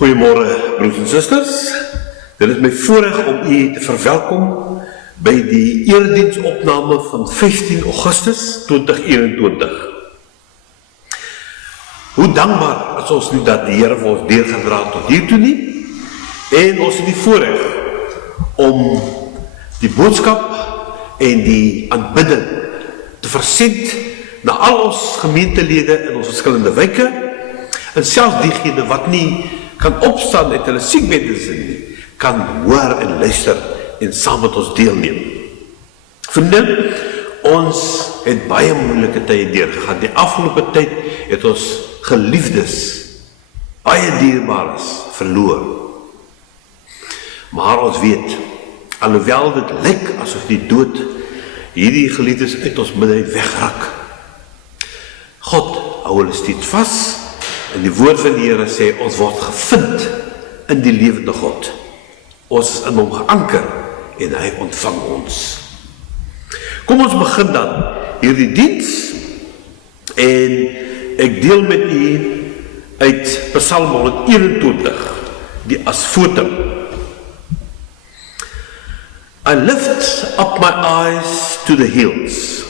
Goeiemôre broers en susters. Dit is my voorreg om u te verwelkom by die erediensopname van 15 Augustus 2021. Hoe dankbaar is ons nu dat die Here vir ons deurgedra het tot hiertoe nie, en ons het die voorreg om die boodskap en die aanbidding te versend na al ons gemeentelede in ons verskillende wyke, en selfs diegene wat nie kan opstaan uit hulle siekbedde nie, kan hoor en luister en saam met ons deelneem. Vriende, ons het baie moeilike tye deurgegaan. Die afgelope tyd het ons geliefdes, baie dierbares, verloor. Maar ons weet, alhoewel dit lyk asof die dood hierdie geliefdes uit ons midde wegruk, God hou hulle steeds vas, en die woord van die Here sê, ons word gevind in die lewende God. Ons is in hom geanker, en hy ontvang ons. Kom ons begin dan hierdie diens, en ek deel met u uit Psalm 121, die asfotum. I lift up my eyes to the hills.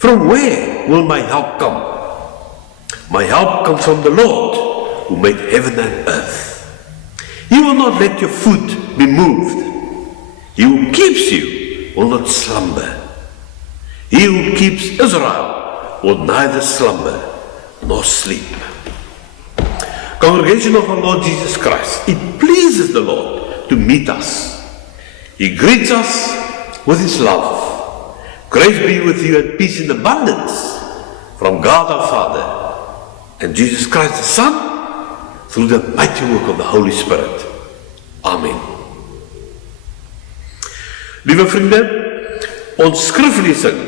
From where will my help come? My help comes from the Lord, who made heaven and earth. He will not let your foot be moved. He who keeps you will not slumber. He who keeps Israel will neither slumber nor sleep. Congregation of our Lord Jesus Christ, it pleases the Lord to meet us. He greets us with his love. Grace be with you and peace in abundance from God our Father and Jesus Christ the Son, through the mighty work of the Holy Spirit. Amen. Lieve vriende, ons skriflesing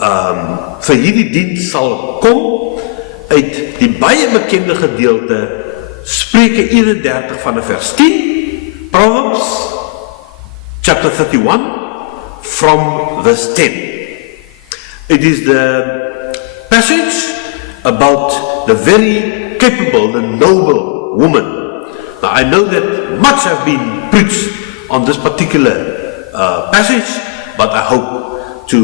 vir hierdie diens sal kom uit die baie bekende gedeelte Spreuke 31 van vers 10, Proverbs chapter 31 from verse 10. It is the passage about the very capable, the noble woman. Now I know that much have been preached on this particular passage, but I hope to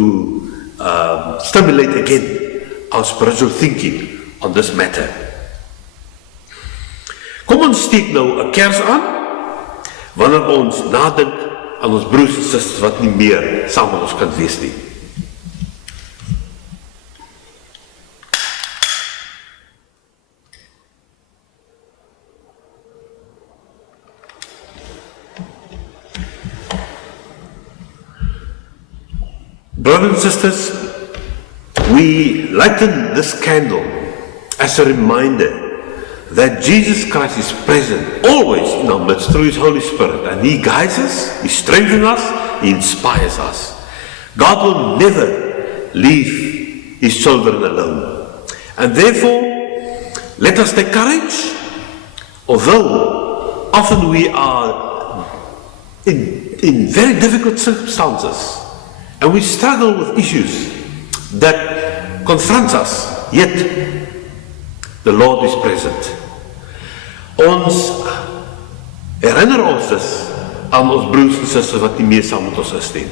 stimulate again our spiritual thinking on this matter. Kom ons steek nou 'n kers aan, wanneer ons nadink aan ons broers en susters wat nie meer saam met ons kan wees nie. Brothers and sisters, we lighten this candle as a reminder that Jesus Christ is present always in our midst through his Holy Spirit, and he guides us, he strengthens us, he inspires us. God will never leave his children alone. And therefore, let us take courage, although often we are in very difficult circumstances, and we struggle with issues that confront us, yet the Lord is present. Ons herinner ons dus aan ons broers en susters wat nie meer saam met ons is nie.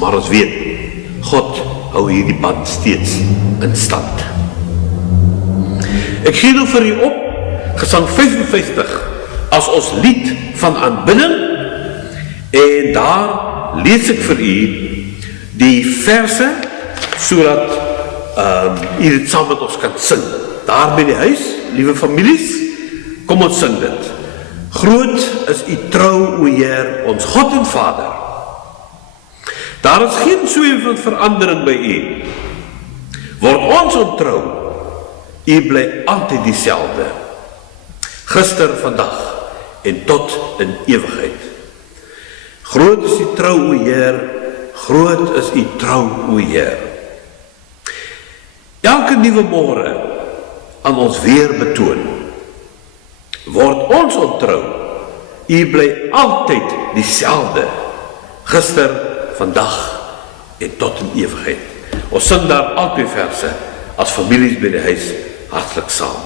Maar ons weet, God hou hierdie band steeds in stand. Ek gee nou vir u op, Gesang 55, as ons lied van aanbidding, en daar lees ek vir u die verse, sodat u dit saam met ons kan sing. Daar by die huis, liewe families, kom ons sing dit. Groot is u trou, o Heer, ons God en Vader. Daar is geen sweem van verandering by u. Word ons ontrou, u bly altyd dieselfde. Gister, vandag en tot in ewigheid. Groot is u trou, o Heer, groot is u trou, o Heer. Elke nuwe môre aan ons weer betoon. Word ons ontrou, u bly altyd dieselfde. Gister, vandag en tot in ewigheid. Ons sing daar al twee verse as families by die huis hartlik saam.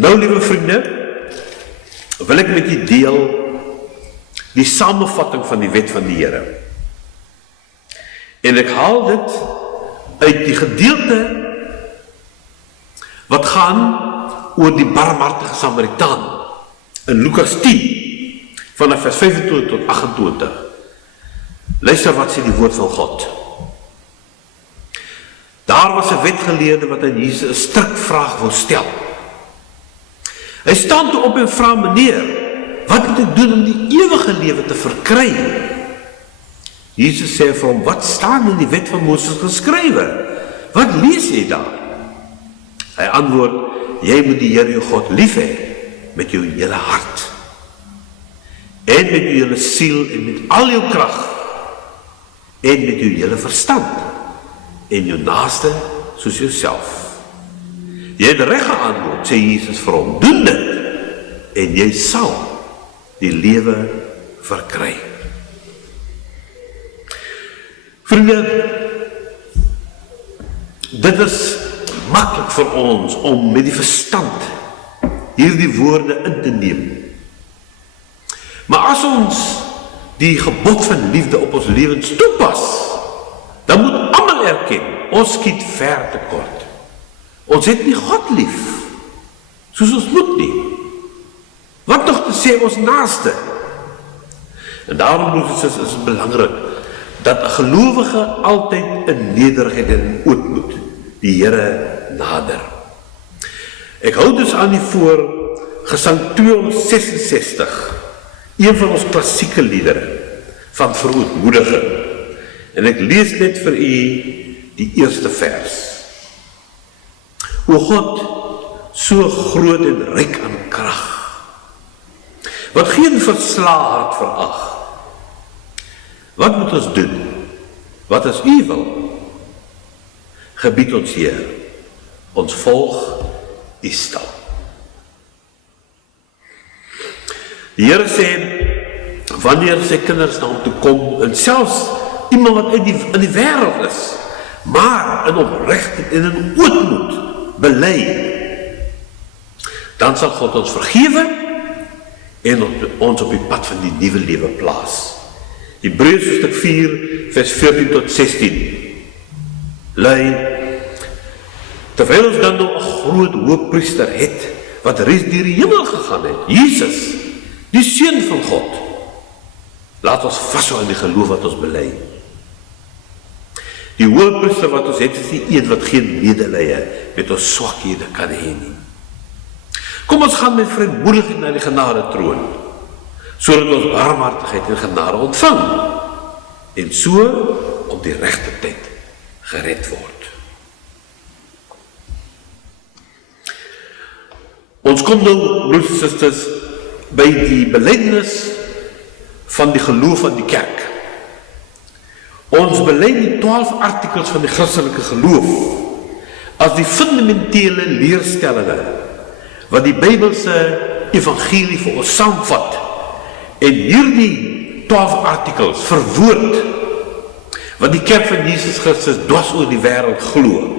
Nou, liewe vriende, wil ek met u deel die samevatting van die wet van die Here. En ek haal dit uit die gedeelte wat gaan oor die barmhartige Samaritaan in Lukas 10 vanaf vers 25 tot 28. Luister wat sê die woord van God. Daar was 'n wetgeleerde wat aan Jesus 'n strikvraag wou stel. Hy staan toe op en vra: "Meneer, wat moet ek doen om die ewige lewe te verkry?" Jesus sê vir hom: "Wat staan in die wet van Moses geskrywe? Wat lees jy daar?" Hy antwoord: "Jy moet die Here jou God lief hê met jou hele hart en met jou hele siel en met al jou krag en met jou hele verstand en jou naaste soos jouself." Jy het reg geantwoord, sê Jesus vir hom, "Doen dit en jy sal die lewe verkry." Vriende, dit is maklik vir ons om met die verstand hierdie woorde in te neem. Maar as ons die gebod van liefde op ons lewens toepas, dan moet almal erken, ons skiet ver tekort. Ons het nie God lief, soos ons moet nie. Wat nog te sê ons naaste? En daarom, broers en susters, is het belangrik dat 'n gelowige altyd in nederigheid en in ootmoed die Here nader. Ek hou dus aan die voor Gesang 266, een van ons klassieke liedere van verootmoediging. En ek lees net vir u die eerste vers. O God, so groot en ryk aan krag, wat geen verslae hart verag. Wat moet ons doen? Wat is u wil? Gebied ons, Heer, ons volg u stal. Die Here sê, wanneer sy kinders na hom toe kom, en selfs iemand wat in die wêreld is, maar in opregtheid en in ootmoed bely, dan sal God ons vergewe en ons op die pad van die nuwe lewe plaas. Hebreërs hoofstuk 4 vers 14 tot 16 lui: terwyl ons dan nog 'n groot hoëpriester het wat reeds deur die hemel gegaan het, Jesus, die Seun van God, laat ons vashou aan die geloof wat ons bely. Die hoëpriester wat ons het, is die een wat geen medelee met ons swakhede kan hê nie. Kom ons gaan met vrymoedigheid na die genade troon, sodat ons barmhartigheid en genade ontvang, en so op die regte tyd gered word. Ons kom nou, broers en susters, by die belydenis van die geloof van die kerk. Ons bely die 12 artikels van die Christelike geloof as die fundamentele leerstellinge wat die Bybelse evangelie vir ons saamvat, en hierdie 12 artikels verwoord wat die kerk van Jesus Christus dwars oor die wêreld glo.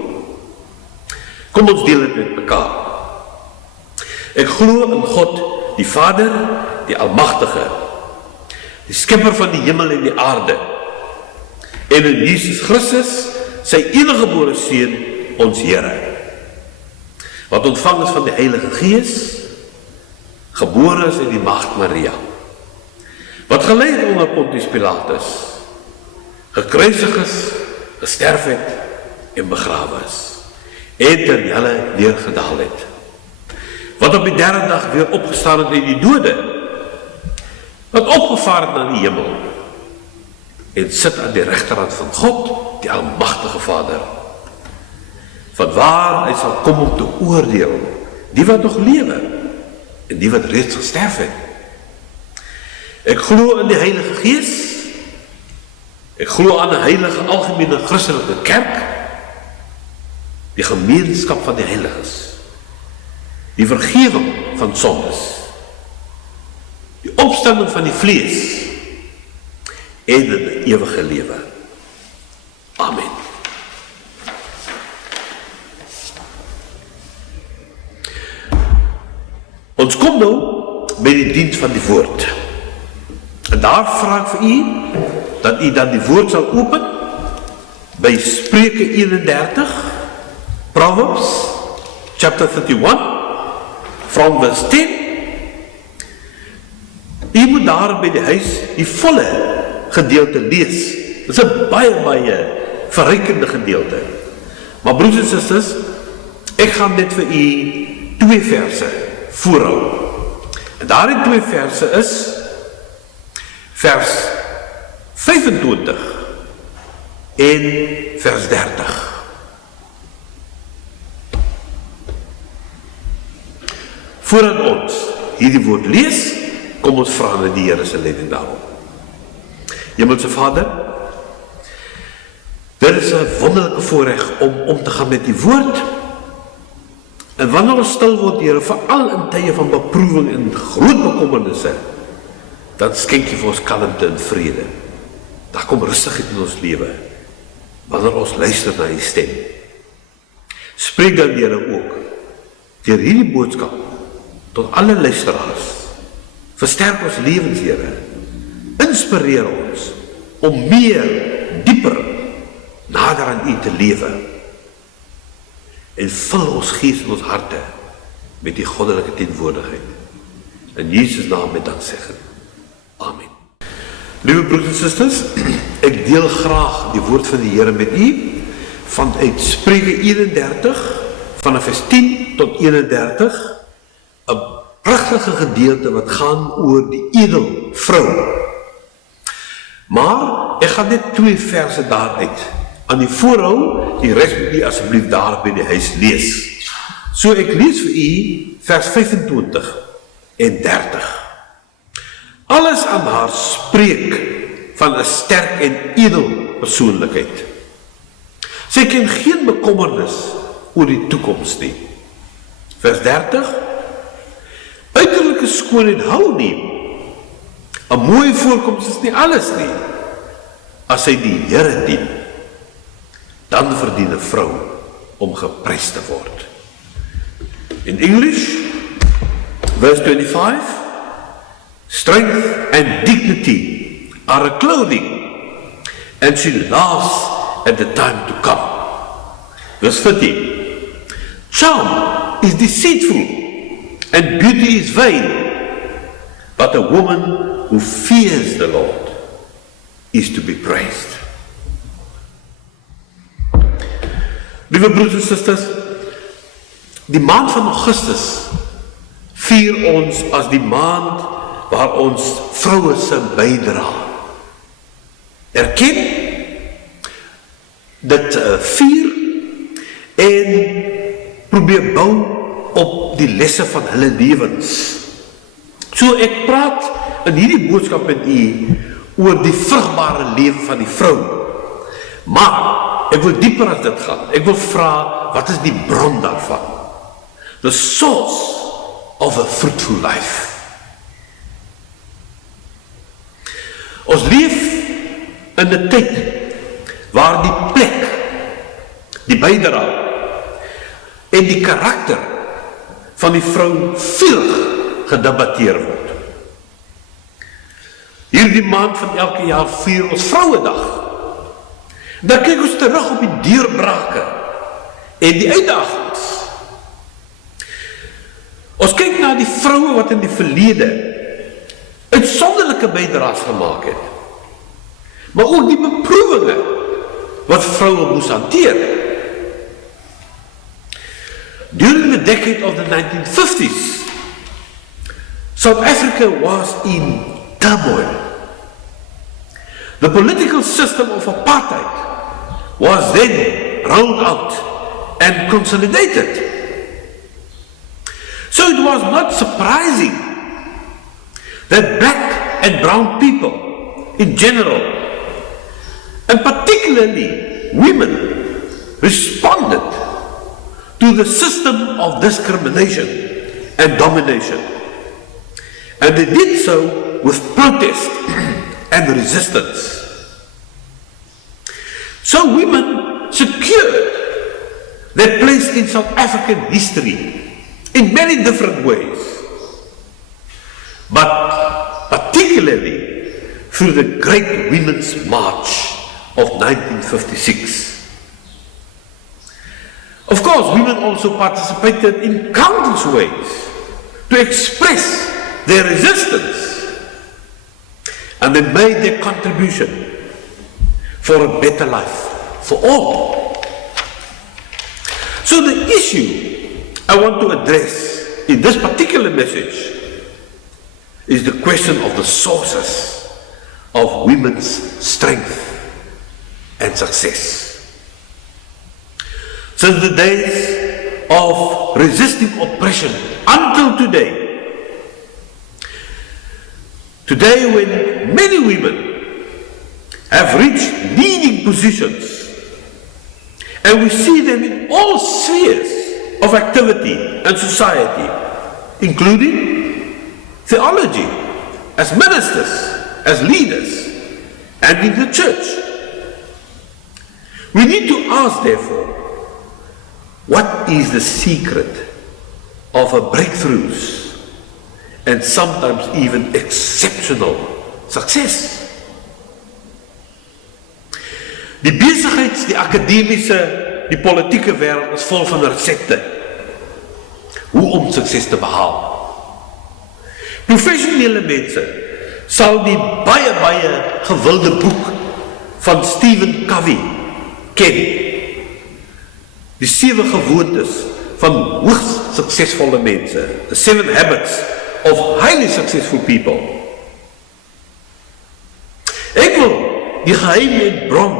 Kom ons deel dit met mekaar. Ek glo in God, die Vader, die Almagtige, die skepper van die hemel en die aarde, en in Jesus Christus, sy eniggebore Seun, ons Here, wat ontvang is van die Heilige Gees, gebore is in die maagd Maria, wat gelei het onder Pontius Pilatus, gekruisig is, gesterf het en begrawe is, en ter helle neergedaal het, wat op die derde dag weer opgestaan het uit die dode, wat opgevaar het na die hemel, en sit aan die regterhand van God, die Almagtige Vader, van waar hy sal kom om te oordeel, die wat nog lewe, en die wat reeds gesterf het. Ek glo in die Heilige Gees, ek glo aan 'n heilige algemene Christelike kerk, die gemeenskap van die heiliges, die vergewing van sondes, die opstanding van die vlees, en in die ewige lewe. Amen. Ons kom nou by die diens van die woord. En daar vra ek vir u, dat u dan die woord sal open, by Spreuke 31, Proverbs, chapter 31, from verse 10. U moet daar by die huis die volle gedeelte lees. Dit is 'n baie verrykende gedeelte. Maar broers en susters, ek gaan net vir u 2 verse voorhou. En daarin 2 verse is vers 25 en vers 30. Voordat ons hierdie woord lees, kom ons vra na die Here se leiding daarop. Hemelse Vader, dit is 'n wonderlike voorreg om te gaan met die woord. En wanneer ons stil word, Here, veral in tye van beproewing en groot bekommernisse, dan skenk jy vir ons kalmte en vrede. Daar kom rustigheid in ons lewe, wanneer ons luister na die stem. Spreek dan, Here, ook deur hierdie boodskap tot alle luisteraars. Versterk ons lewens, Here. Inspireer ons om meer, dieper, nader aan U te lewe. En vul ons gees en ons harte met die goddelike teenwoordigheid. In Jesus naam met danksegging. Amen. Liewe broers en susters, ek deel graag die woord van die Here met u, vanuit Spreuke 31, vanaf vers 10 tot 31, 'n pragtige gedeelte wat gaan oor die edelvrou. Maar ek gaan net 2 verse daaruit aan die voorhou, die res moet u asseblief daar by die huis lees. So ek lees vir u vers 25 en 30. Alles aan haar spreek van 'n sterk en edel persoonlikheid. Sy ken geen bekommernis oor die toekoms nie. Vers 30. Uiterlike skoonheid hou nie. 'n mooi voorkoms is nie alles nie. As sy die Here dien, dan verdien 'n vrou om geprys te word. In English, verse 25, strength and dignity are a clothing, and she laughs at the time to come. Verse 30, charm is deceitful, and beauty is vain, but a woman who fears the Lord is to be praised. Liewe broers en susters, die maand van Augustus vier ons as die maand waar ons vroue se bydra erken, dit vier en probeer bou op die lesse van hulle lewens. So ek praat in hierdie boodskap met u oor die vrugbare lewe van die vrou. Maar ek wil dieper as dit gaan. Ek wil vra, wat is die bron daarvan? The source of a fruitful life. Ons leef in 'n tyd waar die plek, die bydra en die karakter van die vrou vurig gedebatteer word. Hierdie maand van elke jaar vier ons Vrouedag. Dan kyk ons terug op die deurbrake en die uitdagings. Ons kyk na die vroue wat in die verlede uitsonderlike bydraes gemaak het, maar ook die beproewinge wat vroue moes hanteer. During the decade of the 1950s, South Africa was in turmoil. The political system of apartheid was then rolled out and consolidated. So it was not surprising that black and brown people in general, and particularly women, responded to the system of discrimination and domination. And they did so with protest and resistance. So women secured their place in South African history in many different ways. but particularly through the Great Women's March of 1956. Of course, women also participated in countless ways to express their resistance, and they made their contribution for a better life for all. So the issue I want to address in this particular message is the question of the sources of women's strength and success. Since the days of resisting oppression until today when many women have reached leading positions, and we see them in all spheres of activity and society, including theology, as ministers, as leaders, and in the church. We need to ask, therefore, what is the secret of a breakthroughs and sometimes even exceptional success? Die besigheids-, die akademische, die politieke wêreld is vol van resepte hoe om sukses te behaal. Professionele mense sal die baie gewilde boek van Stephen Covey ken. Die 7 gewoontes van hoogs suksesvolle mense. The 7 habits of highly successful people. Ek wil die geheim en bron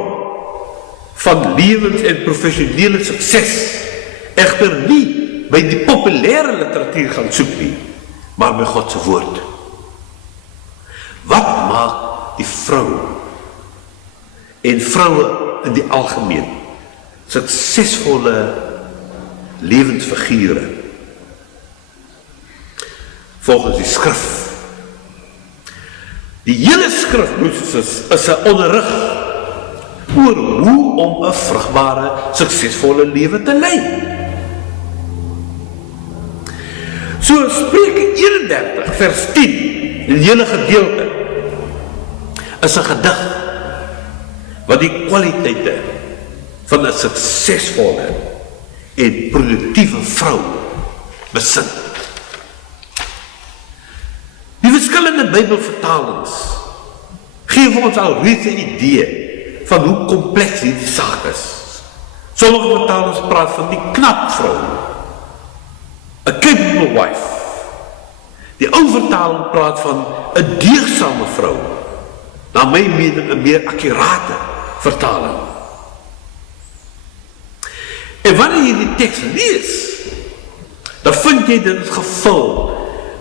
van lewens- en professionele sukses egter nie by die populêre literatuur gaan soek nie, maar by God se woord. Wat maak die vrou en vroue in die algemeen suksesvolle lewensfigure? Volgens die skrif. Die hele skrif is 'n onderrig oor hoe om 'n vrugbare, suksesvolle lewe te lei. So Spreuke 31 vers 10, die hele gedeelte, is 'n gedig wat die kwaliteite van 'n suksesvolle en produktiewe vrou besin. Die verskillende Bybelvertalings gee vir ons al reeds 'n idee van hoe kompleks hierdie saak is. Sommige vertalings praat van die knap vrou, a capable wife. Die ou vertaling praat van 'n deegsame vrou, na my mening 'n meer akkurate vertaling. En wanneer jy die teks lees, dan vind jy dit gevul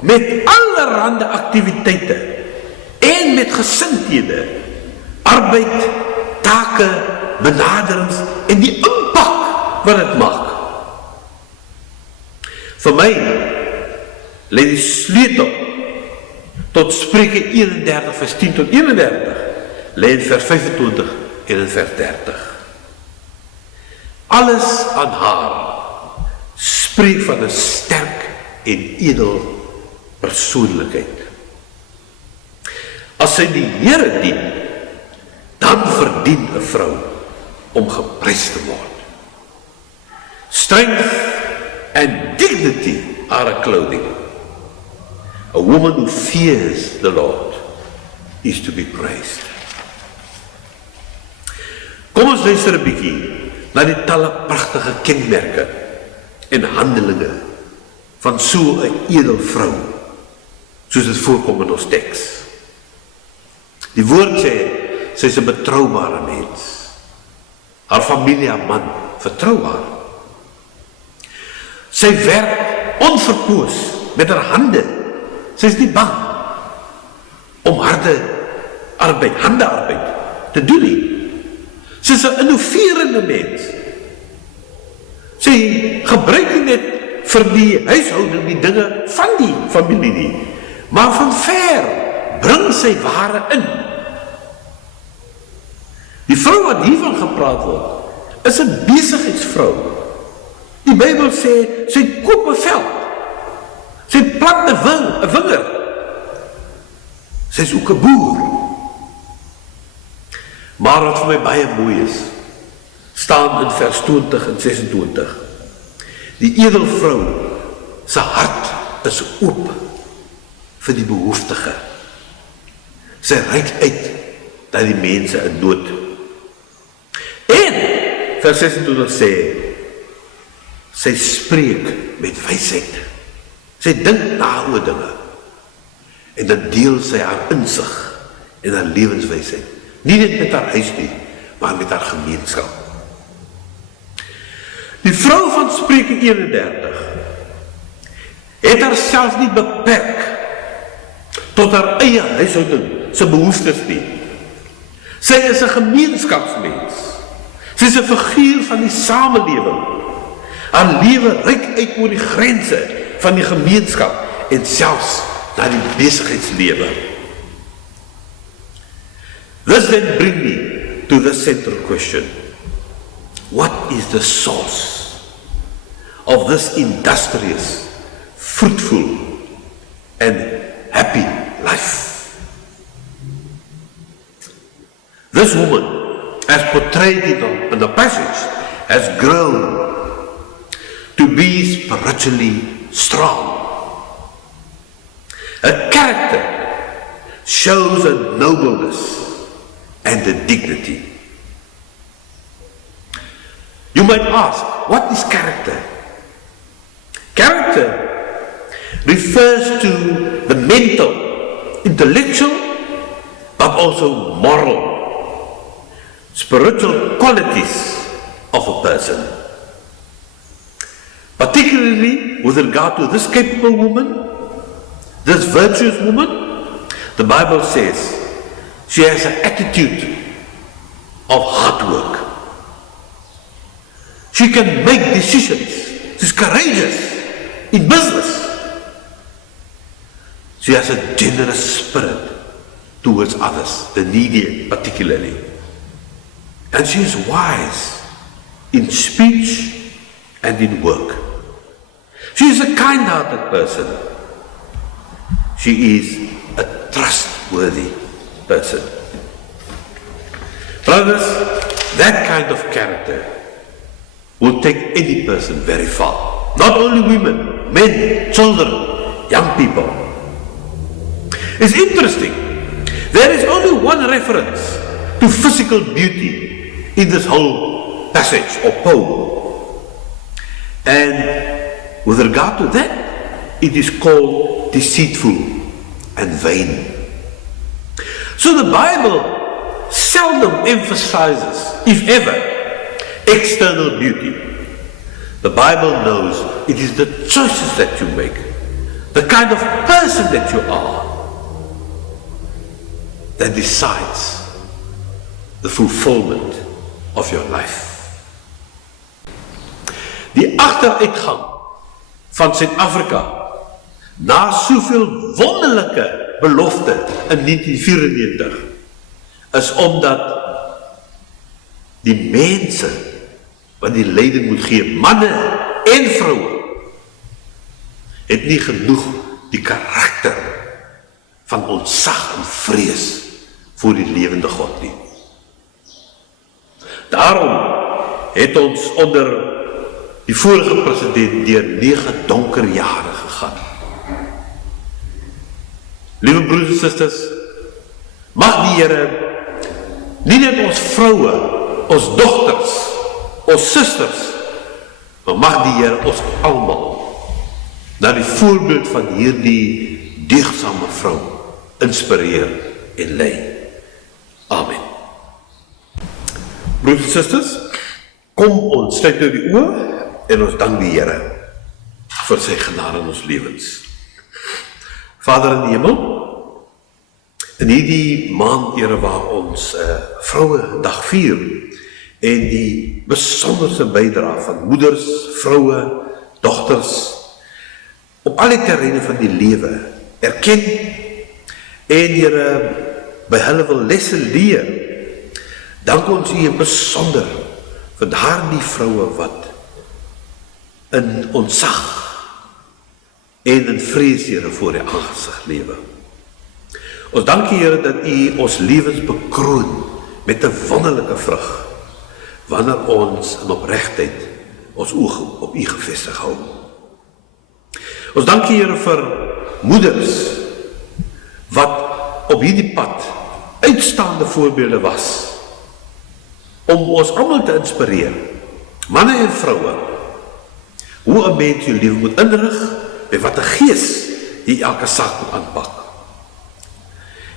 met allerhande aktiwiteite en met gesindhede, arbeid, take, benaderings en die impak wat dit maak. Vir my lê die sleutel tot Spreuke 31 vers 10 tot 31 lê in vers 25 en in vers 30. Alles aan haar spreek van 'n sterk en edel persoonlikheid. As sy die Here dien, dan verdien 'n vrou om geprys te word. Strength and dignity are a clothing. A woman who fears the Lord is to be praised. Kom ons luister 'n bietjie na die talle pragtige kenmerke en handelinge van so 'n edel vrou, soos dit voorkom in ons teks. Die woord sê, sy is 'n betroubare mens. Haar familie, haar man, vertrou haar. Sy werk onverpoos met haar hande. Sy is nie bang om handearbeid te doen nie. Sy is 'n innoverende mens. Sy gebruik nie net vir die huishouding die dinge van die familie nie, maar van ver bring sy ware in. Die vrou wat hiervan gepraat word, is 'n besigheidsvrou. Die Bybel sê, sy koop 'n veld. Sy plant 'n wingerd. Sy is ook 'n boer. Maar wat vir my baie mooi is, staan in vers 20 en 26. Die edelvrou se hart is oop vir die behoeftige. Sy reik uit na die mense in nood. En vers 26 sê, sy spreek met wysheid. Sy dink na oor dinge. En dan deel sy haar insig en haar lewenswysheid. Nie net met haar huis nie, maar met haar gemeenskap. Die vrou van Spreuke 31 het haarself nie beperk tot haar eie huishouding se behoeftes nie. Sy is 'n gemeenskapsmens. Sy is 'n figuur van die samelewing. Haar lewe reik uit oor die grense van die gemeenskap en selfs na die besigheidslewe. This then brings me to the central question. What is the source of this industrious, fruitful, and happy life? This woman, as portrayed in the passage, has grown to be spiritually strong. Her character shows a nobleness and a dignity. You might ask, what is character? Character refers to the mental, intellectual, but also moral, spiritual qualities of a person. Particularly with regard to this capable woman, this virtuous woman, the Bible says she has an attitude of hard work. She can make decisions. She's courageous in business. She has a generous spirit towards others, the needy particularly. And she is wise in speech and in work. She is a kind-hearted person. She is a trustworthy person. Brothers, that kind of character will take any person very far. Not only women, men, children, young people. It's interesting. There is only one reference to physical beauty in this whole passage or poem. And with regard to that, it is called deceitful and vain. So the Bible seldom emphasizes, if ever, external beauty. The Bible knows it is the choices that you make, the kind of person that you are, that decides the fulfillment of your life. Die agteruitgang van Suid-Afrika na soveel wonderlike belofte in 1994 is omdat die mense wat die leiding moet gee, manne en vroue, het nie genoeg die karakter van ontzag en vrees voor die lewende God nie. Daarom het ons onder die vorige president deur 9 donker jare gegaan. Liewe broers en susters, mag die Here nie net ons vroue, ons dogters, ons susters, maar mag die Here ons almal na die voorbeeld van hierdie deugdsame vrou inspireer en lei. Amen. Broers en susters, kom ons sluit nou die oë en ons dank die Here vir sy genade in ons lewens. Vader in die hemel, in hierdie maand, Here, waar ons vroue dag vier en die besonderse bydrae van moeders, vroue, dogters op alle terreine van die lewe erken en Here by hulle wil lesse leer. Dank ons U besonder vir daardie vroue wat in ontzag en in vrees, Here, voor U aangesig lewe. Ons dank U, Here, dat U ons lewens bekroon met 'n wonderlike vrug, wanneer ons in opregtheid ons oog op U gefestig hou. Ons dank U, Here, vir moeders wat op hierdie pad uitstaande voorbeelde was, om ons almal te inspireer, manne en vroue, hoe 'n mens jou lewe moet inrig, en wat 'n gees jy elke saak moet aanpak.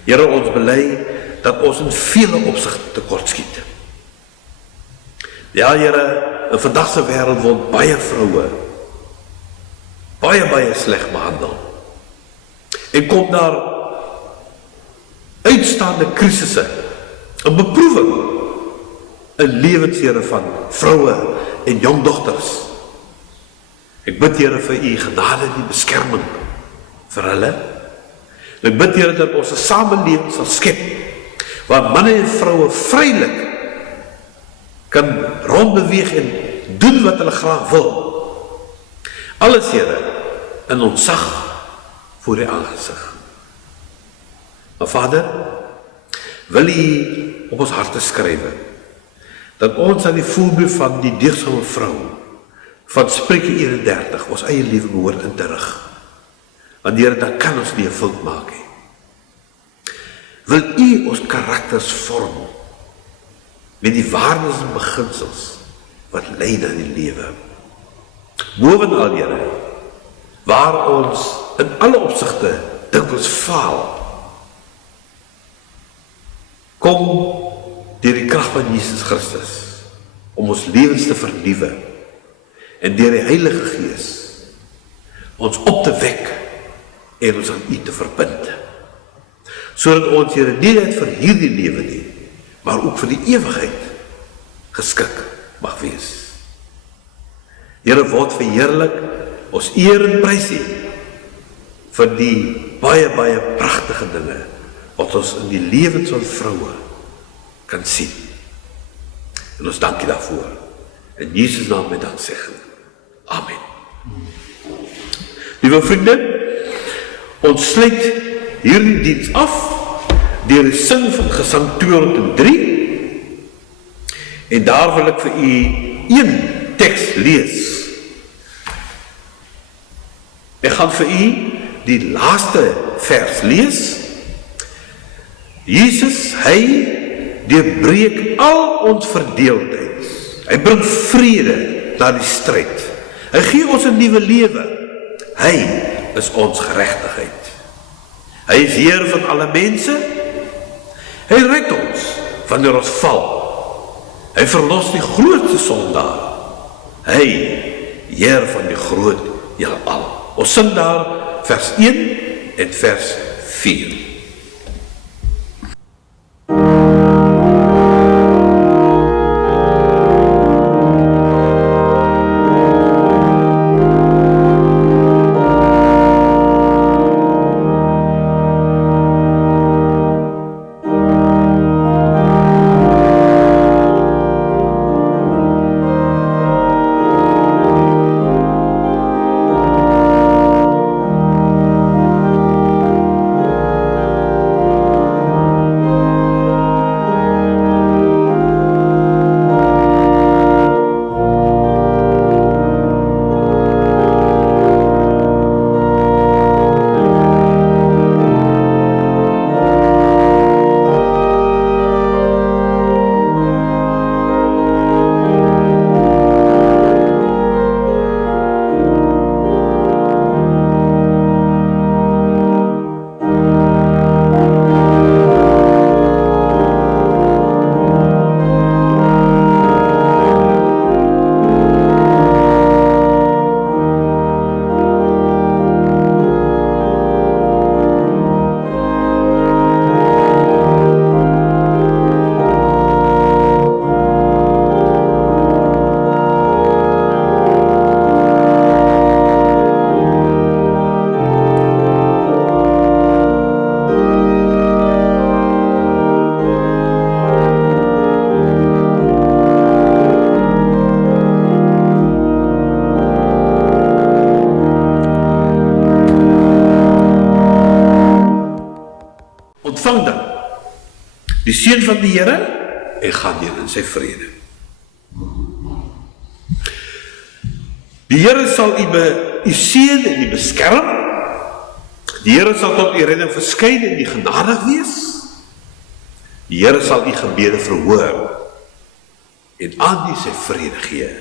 Here, ons bely dat ons in vele opsigte tekortskiet. Ja, Here, in vandag se wêreld word baie vroue baie sleg behandel. En kom daar uitstaande krisisse, 'n beproewing in lewens, Here, van vroue en jong dogters. Ek bid, Here, vir U genade en beskerming vir hulle. Ek bid, Here, dat ons 'n samelewing sal skep, waar manne en vroue vrylik kan rondbeweeg en doen wat hulle graag wil. Alles, Here, in ontzag voor U aangesig. Maar Vader, wil U op ons harte skrywe, dat ons aan die voorbeeld van die deegsame vrou van Spreuke 31 ons eie lewe behoort in te rig. Want Here, dan kan ons nie 'n fout maak nie. Wil U ons karakters vorm met die waardes en beginsels wat lei na die lewe. Bovenal, Here, waar ons in alle opsigte dikwels faal, kom deur die krag van Jesus Christus om ons lewens te vernuwe en deur die Heilige Gees ons op te wek en ons aan U te verbind, sodat ons, Here, nie net vir hierdie lewe nie, maar ook vir die ewigheid geskik mag wees. Here, word verheerlik, ons eer en prys U vir die baie pragtige dinge wat ons in die lewens van vroue kan sien. En ons dank U daarvoor. In Jesus naam met danksegging. Amen. Liewe vriende, ons sluit hierdie diens af deur die sing van Gesang 203, en daar wil ek vir u een teks lees. Ek gaan vir u die laaste vers lees. Jesus, hy deurbreek al ons verdeeldheid. Hy bring vrede na die stryd. Hy gee ons 'n nuwe lewe. Hy is ons geregtigheid. Hy is Heer van alle mense. Hy red ons wanneer ons val. Hy verlos die grootste sondaar. Hy, Heer van die groot heelal. Ons sing daar vers 1 en vers 4. die seën van die Here en gaan deur in sy vrede. Die Here sal u seën en u beskerm. Die Here sal tot u redding verskyn en u genadig wees. Die Here sal u gebede verhoor en aan u sy vrede gee.